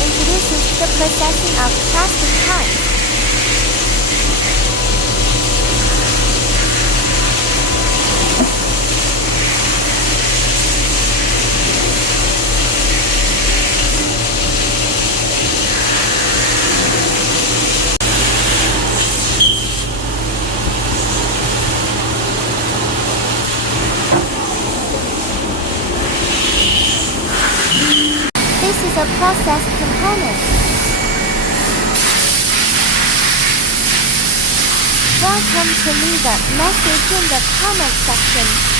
introducing the processing of plastic parts. This is a processed component. Welcome to leave a message in the comment section.